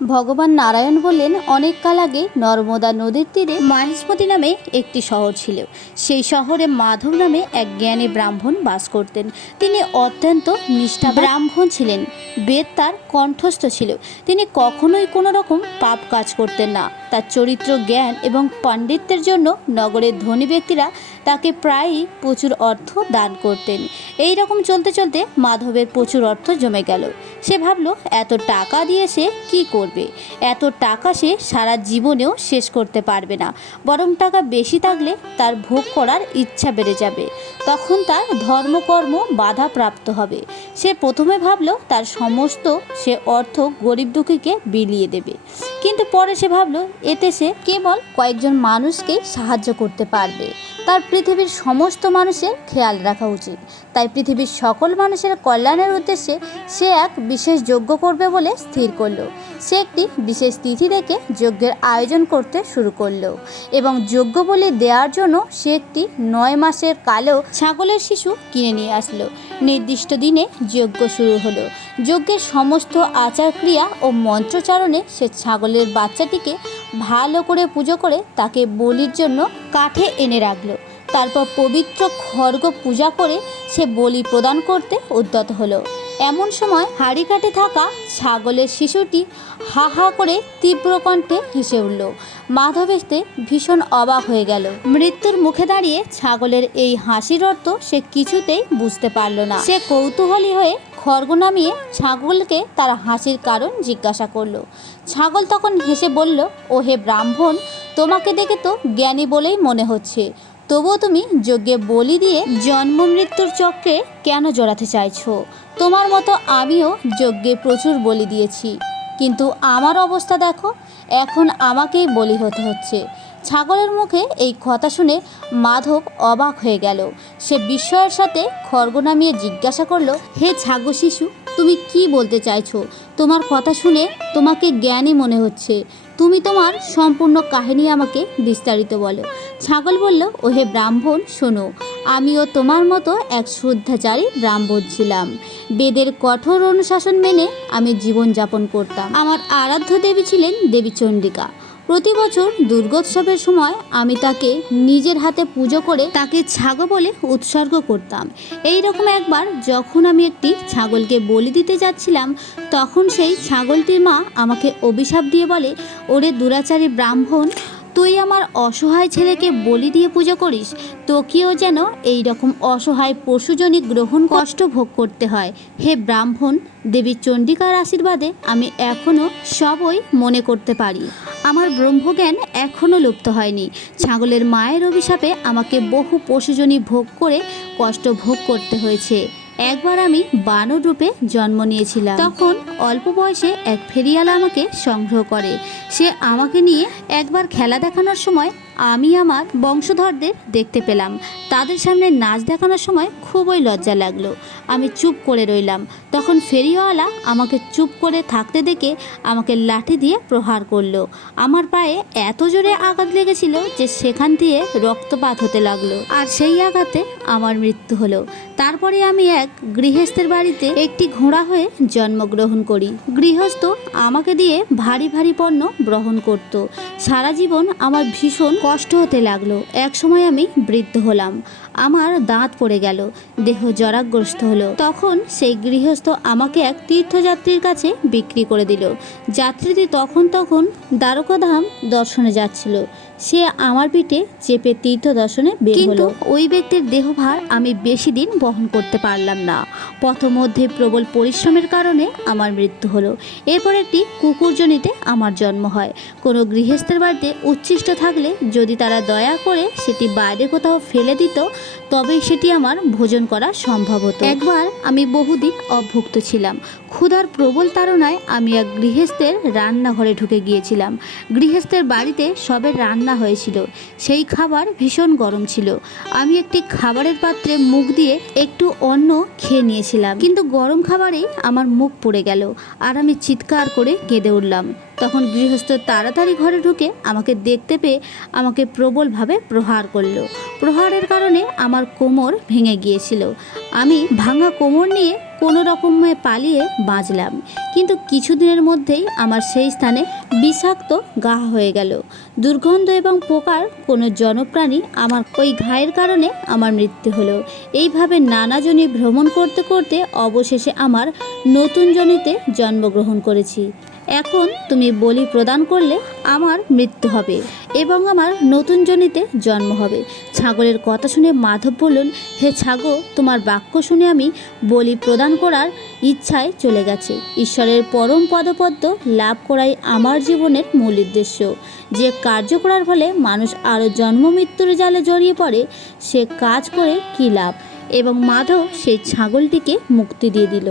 ভগবান নারায়ণ বললেন, অনেক কাল আগে নর্মদা নদীর তীরে মাহিষ্মতি নামে একটি শহর ছিল। সেই শহরে মাধব নামে এক জ্ঞানী ব্রাহ্মণ বাস করতেন। তিনি অত্যন্ত নিষ্ঠা ব্রাহ্মণ ছিলেন। বেদ তার কণ্ঠস্থ ছিল। তিনি কখনোই কোনো রকম পাপ কাজ করতেন না। তার চরিত্র, জ্ঞান এবং পাণ্ডিত্যের জন্য নগরের ধনী ব্যক্তিরা তাকে প্রায়ই প্রচুর অর্থ দান করতেন। এই রকম চলতে চলতে মাধবের প্রচুর অর্থ জমে গেল। সে ভাবলো, এত টাকা দিয়ে সে কী করবে? এত টাকা সে সারা জীবনেও শেষ করতে পারবে না, বরং টাকা বেশি থাকলে তার ভোগ করার ইচ্ছা বেড়ে যাবে। তখন তার ধর্মকর্ম বাধা প্রাপ্ত হবে। সে প্রথমে ভাবলো তার সমস্ত সে অর্থ গরিব দুঃখীকে বিলিয়ে দেবে, কিন্তু পরে সে ভাবলো এতে সে কেবল কয়েকজন মানুষকেই সাহায্য করতে পারবে। তার পৃথিবীর সমস্ত মানুষের খেয়াল রাখা উচিত। তাই পৃথিবীর সকল মানুষের কল্যাণের উদ্দেশ্যে সে এক বিশেষ যজ্ঞ করবে বলে স্থির করলো। সে একটি বিশেষ তিথি দেখে যজ্ঞের আয়োজন করতে শুরু করলো এবং যজ্ঞ বলি দেওয়ার জন্য সে একটি 9 মাসের কালো ছাগলের শিশু কিনে নিয়ে আসলো। নির্দিষ্ট দিনে যজ্ঞ শুরু হলো। যজ্ঞের সমস্ত আচার ক্রিয়া ও মন্ত্রচারণে সে ছাগলের বাচ্চাটিকে ভালো করে পুজো করে তাকে বলির জন্য কাঠে এনে রাখলো। তারপর পবিত্র খড়গ পূজা করে সে বলি প্রদান করতে উদ্যত হলো। এমন সময় হাড়িকাঠে থাকা ছাগলের শিশুটি হা হা করে তীব্র কণ্ঠে হেসে উঠল। মাধব এতে ভীষণ অবাক হয়ে গেল। মৃত্যুর মুখে দাঁড়িয়ে ছাগলের এই হাসির অর্থ সে কিছুতেই বুঝতে পারল না। সে কৌতূহলী হয়ে খড়গ নামিয়ে ছাগলকে তার হাসির কারণ জিজ্ঞাসা করলো। ছাগল তখন হেসে বলল, ও হে ব্রাহ্মণ, তোমাকে দেখে তো জ্ঞানী বলেই মনে হচ্ছে, তবুও তুমি যজ্ঞে বলি দিয়ে জন্ম মৃত্যুর চক্রে কেন জড়াতে চাইছো? তোমার মতো আমিও যজ্ঞে প্রচুর বলি দিয়েছি, কিন্তু আমার অবস্থা দেখো, এখন আমাকেই বলি হতে হচ্ছে। ছাগলের মুখে এই কথা শুনে মাধব অবাক হয়ে গেল। সে বিস্ময়ের সাথে খড়গ নামিয়ে জিজ্ঞাসা করলো, হে ছাগল শিশু, তুমি কি বলতে চাইছো? তোমার কথা শুনে তোমাকে জ্ঞানী মনে হচ্ছে। তুমি তোমার সম্পূর্ণ কাহিনী আমাকে বিস্তারিত বলো। ছাগল বলল, ওহে ব্রাহ্মণ, শোনো, আমিও তোমার মতো এক শ্রদ্ধাচারী ব্রাহ্মণ ছিলাম। বেদের কঠোর অনুশাসন মেনে আমি জীবনযাপন করতাম। আমার আরাধ্য দেবী ছিলেন দেবী চণ্ডিকা। প্রতি বছর দুর্গোৎসবের সময় আমি তাকে নিজের হাতে পুজো করে তাকে ছাগল বলে উৎসর্গ করতাম। এই রকম একবার যখন আমি একটি ছাগলকে বলি দিতে যাচ্ছিলাম, তখন সেই ছাগলটির মা আমাকে অভিশাপ দিয়ে বলে, ওরে দুরাচারী ব্রাহ্মণ, তুই আমার অসহায় ছেলেকে বলি দিয়ে পুজো করিস, তোকেও যেন এই রকম অসহায় পশুজনী গ্রহণ কষ্ট ভোগ করতে হয়। হে ব্রাহ্মণ, দেবী চণ্ডিকার আশীর্বাদে আমি এখনও সবই মনে করতে পারি। আমার ব্রহ্মজ্ঞান এখনও লুপ্ত হয়নি। ছাগলের মায়ের অভিশাপে আমাকে বহু পশুজনী ভোগ করে কষ্ট ভোগ করতে হয়েছে। একবার আমি বানর রূপে জন্ম নিয়েছিলাম। তখন অল্প বয়সে এক ফেরিওয়ালা আমাকে সংগ্রহ করে। সে আমাকে নিয়ে একবার খেলা দেখানোর সময় আমি আমার বংশধরদের দেখতে পেলাম। তাদের সামনে নাচ দেখানোর সময় খুবই লজ্জা লাগলো। আমি চুপ করে রইলাম। তখন ফেরিওয়ালা আমাকে চুপ করে থাকতে দেখে আমাকে লাঠি দিয়ে প্রহার করলো। আমার পায়ে এত জোরে আঘাত লেগেছিল যে সেখান দিয়ে রক্তপাত হতে লাগলো, আর সেই আঘাতে আমার মৃত্যু হলো। তারপরে আমি এক গৃহস্থের বাড়িতে একটি ঘোড়া হয়ে জন্মগ্রহণ করি। গৃহস্থ আমাকে দিয়ে ভারী ভারী পণ্য গ্রহণ করত। সারা জীবন আমার ভীষণ কষ্ট হতে লাগলো। এক সময় আমি বৃদ্ধ হলাম, আমার দাঁত পড়ে গেল, দেহ জরাগ্রস্ত হলো। তখন সেই গৃহস্থ আমাকে এক তীর্থযাত্রীর কাছে বিক্রি করে দিল। যাত্রীটি তখন দ্বারকাধাম দর্শনে যাচ্ছিল। সে আমার পিঠে চেপে তীর্থ দর্শনে বের হলো। ওই ব্যক্তির দেহভার আমি বেশি দিন বহন করতে পারলাম না। পথমধ্যে প্রবল পরিশ্রমের কারণে আমার মৃত্যু হলো। এরপর একটি কুকুরজনিতে আমার জন্ম হয়। কোনো গৃহস্থের বাড়িতে উচ্ছিষ্ট থাকলে যদি তারা দয়া করে সেটি বাইরে কোথাও ফেলে দিত, তবেই সেটি আমার ভোজন করা সম্ভব হতো। একবার আমি বহুদিন অভুক্ত ছিলাম। ক্ষুধার প্রবল তাড়নায় আমি এক গৃহস্থের রান্নাঘরে ঢুকে গিয়েছিলাম। গৃহস্থের বাড়িতে সবে রান্না হয়েছিল। সেই খাবার ভীষণ গরম ছিল। আমি একটি খাবারের পাত্রে মুখ দিয়ে একটু অন্ন খেয়ে নিয়েছিলাম, কিন্তু গরম খাবারেই আমার মুখ পুড়ে গেল, আর আমি চিৎকার করে কেঁদে উঠলাম। তখন গৃহস্থ তাড়াতাড়ি ঘরে ঢুকে আমাকে দেখতে পেয়ে আমাকে প্রবলভাবে প্রহার করলো। প্রহারের কারণে আমার কোমর ভেঙে গিয়েছিল। আমি ভাঙা কোমর নিয়ে কোনো রকমে পালিয়ে বাঁচলাম, কিন্তু কিছুদিনের মধ্যেই আমার সেই স্থানে বিষাক্ত ঘা হয়ে গেল। দুর্গন্ধ এবং পোকার কোনো জনপ্রাণী আমার ওই ঘায়ের কারণে আমার মৃত্যু হলো। এইভাবে নানা জনি ভ্রমণ করতে করতে অবশেষে আমার নতুন জনিতে জন্মগ্রহণ করেছি। এখন তুমি বলি প্রদান করলে আমার মৃত্যু হবে এবং আমার নতুন জনিতে জন্ম হবে। ছাগলের কথা শুনে মাধব বললেন, হে ছাগল, তোমার বাক্য শুনে আমি বলি প্রদান করার ইচ্ছায় চলে গেছে। ঈশ্বরের পরম পদপদ্ম লাভ করাই আমার জীবনের মূল উদ্দেশ্য। যে কার্য করার ফলে মানুষ আরও জন্ম মৃত্যুর জালে জড়িয়ে পড়ে, সে কাজ করে কী লাভ? এবং মাধব সেই ছাগলটিকে মুক্তি দিয়ে দিল।